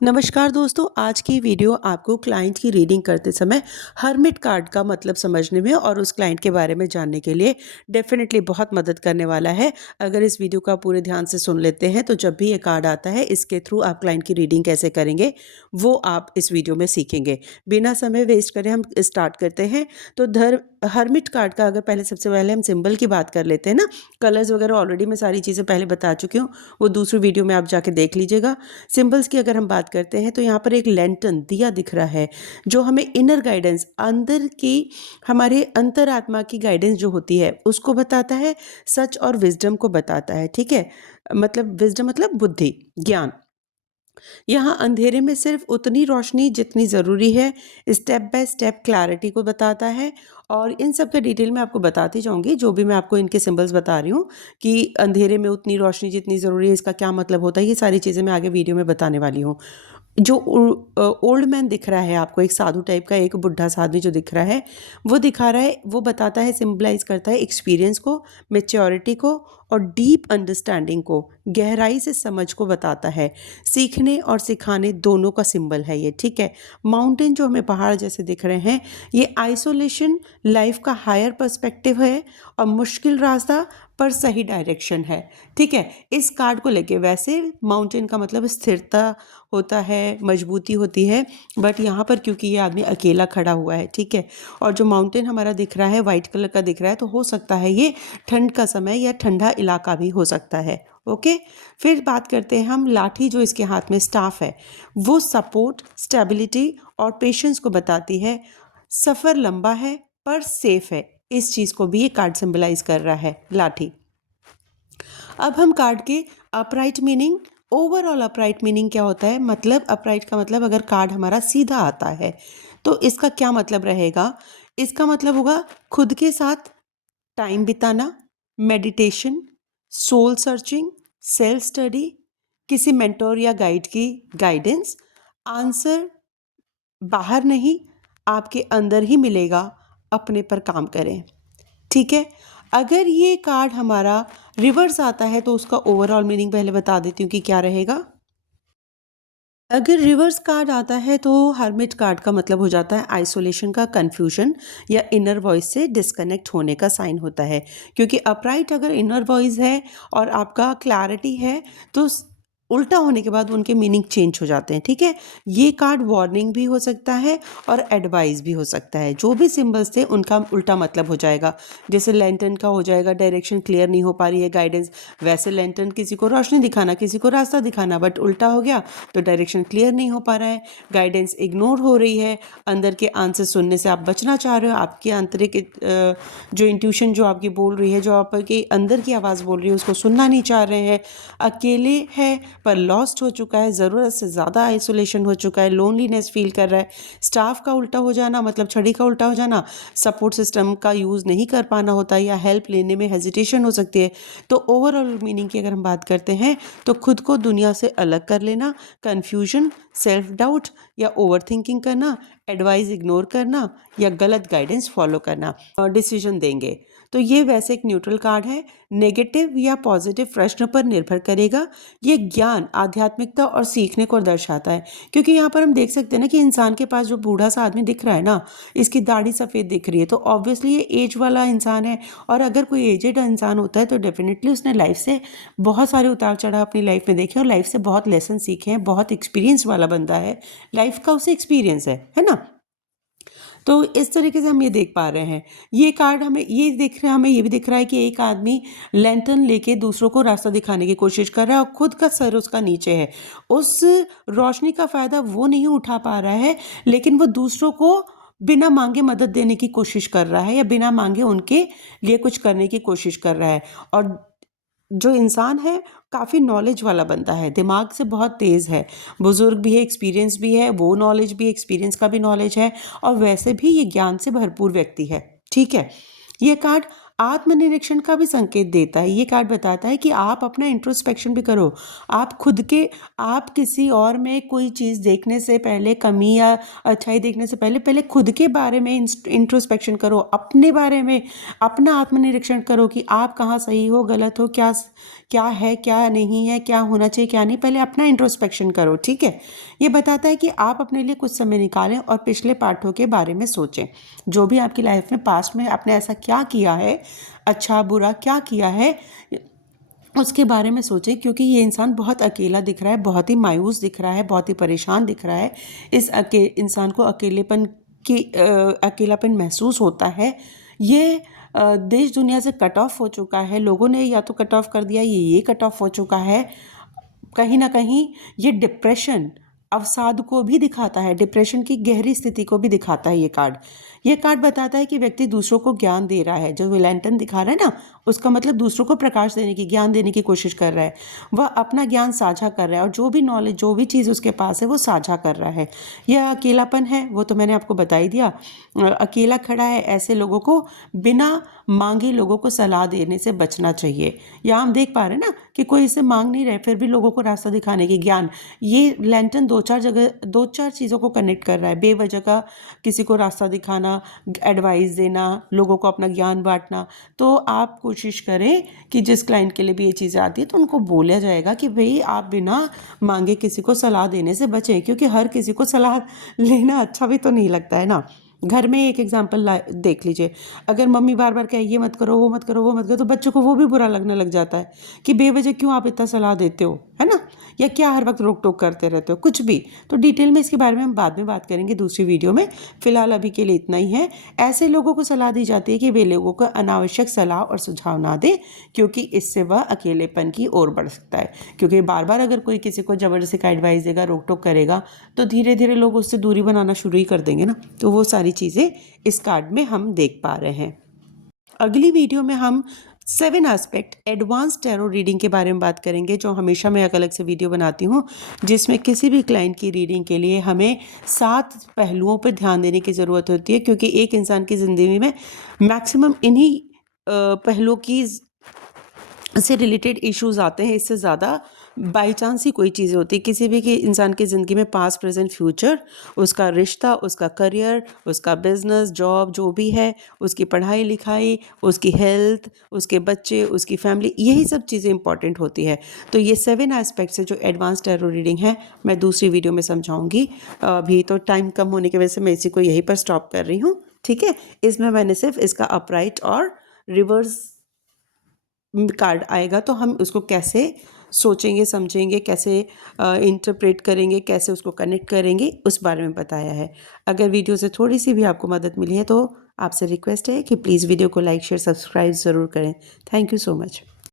नमस्कार दोस्तों, आज की वीडियो आपको क्लाइंट की रीडिंग करते समय हर्मिट कार्ड का मतलब समझने में और उस क्लाइंट के बारे में जानने के लिए डेफिनेटली बहुत मदद करने वाला है। अगर इस वीडियो का पूरे ध्यान से सुन लेते हैं तो जब भी ये कार्ड आता है इसके थ्रू आप क्लाइंट की रीडिंग कैसे करेंगे वो आप इस वीडियो में सीखेंगे। बिना समय वेस्ट करे हम स्टार्ट करते हैं। तो हर्मिट कार्ड का अगर सबसे पहले हम सिंबल की बात कर लेते हैं ना, कलर्स वगैरह ऑलरेडी मैं सारी चीज़ें पहले बता चुकी हूँ, वो दूसरी वीडियो में आप जाके देख लीजिएगा। सिंबल्स की अगर हम बात करते हैं तो यहाँ पर एक लैंटर्न दिया दिख रहा है जो हमें इनर गाइडेंस, अंदर की हमारे अंतरात्मा की गाइडेंस जो होती है उसको बताता है, सच और विजडम को बताता है। ठीक है, मतलब विजडम मतलब बुद्धि, ज्ञान। यहाँ अंधेरे में सिर्फ उतनी रोशनी जितनी ज़रूरी है, स्टेप बाय स्टेप क्लैरिटी को बताता है। और इन सब का डिटेल में आपको बताती जाऊंगी, जो भी मैं आपको इनके सिंबल्स बता रही हूँ कि अंधेरे में उतनी रोशनी जितनी ज़रूरी है, इसका क्या मतलब होता है, ये सारी चीज़ें मैं आगे वीडियो में बताने वाली हूँ। जो ओल्ड मैन दिख रहा है आपको, एक साधु टाइप का, एक बुढ़ा सा आदमी जो दिख रहा है, वो दिखा रहा है, वो बताता है, सिंबलाइज करता है एक्सपीरियंस को, मेच्योरिटी को और डीप अंडरस्टैंडिंग को, गहराई से समझ को बताता है। सीखने और सिखाने दोनों का सिंबल है ये। ठीक है, माउंटेन जो हमें पहाड़ जैसे दिख रहे हैं, ये आइसोलेशन, लाइफ का हायर पर्सपेक्टिव है और मुश्किल रास्ता पर सही डायरेक्शन है। ठीक है, इस कार्ड को लेके, वैसे माउंटेन का मतलब स्थिरता होता है, मजबूती होती है, बट यहाँ पर क्योंकि ये आदमी अकेला खड़ा हुआ है, ठीक है, और जो माउंटेन हमारा दिख रहा है वाइट कलर का दिख रहा है, तो हो सकता है ये ठंड का समय या ठंडा इलाका भी हो सकता है। ओके, फिर बात करते हैं हम लाठी जो इसके हाथ में स्टाफ है, वो सपोर्ट, स्टेबिलिटी और पेशेंस को बताती है। सफ़र लंबा है पर सेफ है, इस चीज़ को भी ये कार्ड सिंबलाइज कर रहा है, लाठी। अब हम कार्ड के upright meaning, overall upright meaning क्या होता है, मतलब अपराइट का मतलब अगर कार्ड हमारा सीधा आता है तो इसका क्या मतलब रहेगा। इसका मतलब होगा खुद के साथ टाइम बिताना, meditation, soul searching, self study, किसी मेंटोर या गाइड की गाइडेंस। आंसर बाहर नहीं, आपके अंदर ही मिलेगा, अपने पर काम करें। ठीक है, अगर ये कार्ड हमारा रिवर्स आता है तो उसका ओवरऑल मीनिंग पहले बता देती हूँ कि क्या रहेगा। अगर रिवर्स कार्ड आता है तो हर्मिट कार्ड का मतलब हो जाता है आइसोलेशन का, कंफ्यूजन या इनर वॉइस से डिस्कनेक्ट होने का साइन होता है। क्योंकि अपराइट अगर इनर वॉइस है और आपका क्लैरिटी है तो उल्टा होने के बाद उनके मीनिंग चेंज हो जाते हैं। ठीक है, ये कार्ड वार्निंग भी हो सकता है और एडवाइस भी हो सकता है। जो भी सिंबल्स थे उनका उल्टा मतलब हो जाएगा। जैसे लैंटर्न का हो जाएगा डायरेक्शन क्लियर नहीं हो पा रही है, गाइडेंस, वैसे लैंटर्न किसी को रोशनी दिखाना, किसी को रास्ता दिखाना, बट उल्टा हो गया तो डायरेक्शन क्लियर नहीं हो पा रहा है, गाइडेंस इग्नोर हो रही है, अंदर के आंसर सुनने से आप बचना चाह रहे हो, आपके आंतरिक जो इंट्यूशन जो आपकी बोल रही है, जो आपके अंदर की आवाज़ बोल रही है, उसको सुनना नहीं चाह रहे हैं, अकेले है पर लॉस्ट हो चुका है, ज़रूरत से ज़्यादा आइसोलेशन हो चुका है, लोनलीनेस फील कर रहा है, स्टाफ का उल्टा हो जाना मतलब छड़ी का उल्टा हो जाना, सपोर्ट सिस्टम का यूज़ नहीं कर पाना होता या हेल्प लेने में हेजिटेशन हो सकती है। तो ओवरऑल मीनिंग की अगर हम बात करते हैं तो खुद को दुनिया से अलग कर लेना, कन्फ्यूजन, सेल्फ डाउट या ओवर थिंकिंग करना, एडवाइस इग्नोर करना या गलत गाइडेंस फॉलो करना, डिसीजन देंगे। तो ये वैसे एक न्यूट्रल कार्ड है, नेगेटिव या पॉजिटिव प्रश्न पर निर्भर करेगा। ये ज्ञान, आध्यात्मिकता और सीखने को दर्शाता है। क्योंकि यहाँ पर हम देख सकते हैं ना कि इंसान के पास जो बूढ़ा सा आदमी दिख रहा है ना, इसकी दाढ़ी सफ़ेद दिख रही है, तो ऑब्वियसली ये एज वाला इंसान है। और अगर कोई एजेड इंसान होता है तो डेफिनेटली उसने लाइफ से बहुत सारे उतार चढ़ाव अपनी लाइफ में देखे और लाइफ से बहुत लेसन सीखे हैं, बहुत एक्सपीरियंस वाला बंदा है, लाइफ का उसे एक्सपीरियंस है ना। तो इस तरीके से हम ये देख पा रहे हैं। ये कार्ड हमें ये दिख रहा है, हमें ये भी दिख रहा है कि एक आदमी लैंटर्न लेके दूसरों को रास्ता दिखाने की कोशिश कर रहा है और खुद का सर उसका नीचे है। उस रोशनी का फ़ायदा वो नहीं उठा पा रहा है, लेकिन वो दूसरों को बिना मांगे मदद देने की कोशिश कर रहा है या बिना मांगे उनके लिए कुछ करने की कोशिश कर रहा है। और जो इंसान है काफ़ी नॉलेज वाला बंदा है, दिमाग से बहुत तेज़ है, बुज़ुर्ग भी है, एक्सपीरियंस भी है, वो नॉलेज भी, एक्सपीरियंस का भी नॉलेज है और वैसे भी ये ज्ञान से भरपूर व्यक्ति है। ठीक है, ये कार्ड आत्मनिरीक्षण का भी संकेत देता है। ये कार्ड बताता है कि आप अपना इंट्रोस्पेक्शन भी करो। आप खुद के, आप किसी और में कोई चीज़ देखने से पहले, कमी या अच्छाई देखने से पहले पहले खुद के बारे में इंट्रोस्पेक्शन करो, अपने बारे में अपना आत्मनिरीक्षण करो कि आप कहाँ सही हो, गलत हो, क्या क्या है, क्या नहीं है, क्या होना चाहिए, क्या नहीं, पहले अपना इंट्रोस्पेक्शन करो, ठीक है। ये बताता है कि आप अपने लिए कुछ समय निकालें और पिछले पाठों के बारे में सोचें। जो भी आपकी लाइफ में पास्ट में आपने ऐसा क्या किया है, अच्छा बुरा क्या किया है, उसके बारे में सोचें, क्योंकि ये इंसान बहुत अकेला दिख रहा है, बहुत ही मायूस दिख रहा है, बहुत ही परेशान दिख रहा है। इस इंसान को अकेलापन महसूस होता है। ये देश दुनिया से कट ऑफ हो चुका है, लोगों ने या तो कट ऑफ कर दिया, ये कट ऑफ हो चुका है। कहीं ना कहीं ये डिप्रेशन अवसाद को भी दिखाता है, डिप्रेशन की गहरी स्थिति को भी दिखाता है ये कार्ड बताता है कि व्यक्ति दूसरों को ज्ञान दे रहा है। जो लैंटर्न दिखा रहा है ना, उसका मतलब दूसरों को प्रकाश देने की, ज्ञान देने की कोशिश कर रहा है। वह अपना ज्ञान साझा कर रहा है और जो भी नॉलेज, जो भी चीज़ उसके पास है वो साझा कर रहा है। यह अकेलापन है, वो तो मैंने आपको बता ही दिया। अकेला खड़ा है, ऐसे लोगों को बिना मांगे लोगों को सलाह देने से बचना चाहिए। यहाँ हम देख पा रहे हैं ना कि कोई इसे मांग नहीं रहे, फिर भी लोगों को रास्ता दिखाने की ज्ञान, ये लैंटर्न दो चार चीज़ों को कनेक्ट कर रहा है। बेवजह का किसी को रास्ता दिखाना, एडवाइस देना, लोगों को अपना ज्ञान बांटना। तो आप कोशिश करें कि जिस क्लाइंट के लिए भी ये चीज़ें आती है तो उनको बोला जाएगा कि भाई आप बिना मांगे किसी को सलाह देने से बचें, क्योंकि हर किसी को सलाह लेना अच्छा भी तो नहीं लगता है ना। घर में एक एग्जाम्पल देख लीजिए, अगर मम्मी बार बार कहे ये मत करो, वो मत करो, वो मत करो, तो बच्चों को वो भी बुरा लगने लग जाता है कि बेवजह क्यों आप इतना सलाह देते हो, है ना, या क्या हर वक्त रोक टोक करते रहते हो, कुछ भी। तो डिटेल में इसके बारे में हम बाद में बात करेंगे दूसरी वीडियो में। फिलहाल अभी के लिए इतना ही है। ऐसे लोगों को सलाह दी जाती है कि वे लोगों को अनावश्यक सलाह और सुझाव ना दें, क्योंकि इससे वह अकेलेपन की ओर बढ़ सकता है। क्योंकि बार बार अगर कोई किसी को जबरदस्ती का एडवाइस देगा, रोक टोक करेगा, तो धीरे धीरे लोग उससे दूरी बनाना शुरू ही कर देंगे ना। तो वो सारी चीज़ें इस कार्ड में हम देख पा रहे हैं। अगली वीडियो में हम 7 एस्पेक्ट एडवांस टैरो रीडिंग के बारे में बात करेंगे, जो हमेशा मैं अलग से वीडियो बनाती हूँ, जिसमें किसी भी क्लाइंट की रीडिंग के लिए हमें 7 पहलुओं पर ध्यान देने की ज़रूरत होती है, क्योंकि एक इंसान की ज़िंदगी में मैक्सिमम इन्हीं पहलुओं की से रिलेटेड इश्यूज आते हैं। इससे ज़्यादा बाई चांस ही कोई चीज़ें होती है किसी भी के इंसान की ज़िंदगी में, पास्ट प्रेजेंट फ्यूचर, उसका रिश्ता, उसका करियर, उसका बिजनेस, जॉब, जो भी है, उसकी पढ़ाई लिखाई, उसकी हेल्थ, उसके बच्चे, उसकी फैमिली, यही सब चीज़ें इंपॉर्टेंट होती है। तो ये 7 एस्पेक्ट्स है जो एडवांस टैरो रीडिंग है, मैं दूसरी वीडियो में समझाऊंगी। अभी तो टाइम कम होने की वजह से मैं इसी को यहीं पर स्टॉप कर रही हूँ, ठीक है। इसमें मैंने सिर्फ इसका अपराइट और रिवर्स कार्ड आएगा तो हम उसको कैसे सोचेंगे, समझेंगे, कैसे इंटरप्रेट करेंगे, कैसे उसको कनेक्ट करेंगे, उस बारे में बताया है। अगर वीडियो से थोड़ी सी भी आपको मदद मिली है तो आपसे रिक्वेस्ट है कि प्लीज़ वीडियो को लाइक शेयर सब्सक्राइब ज़रूर करें। Thank you so much.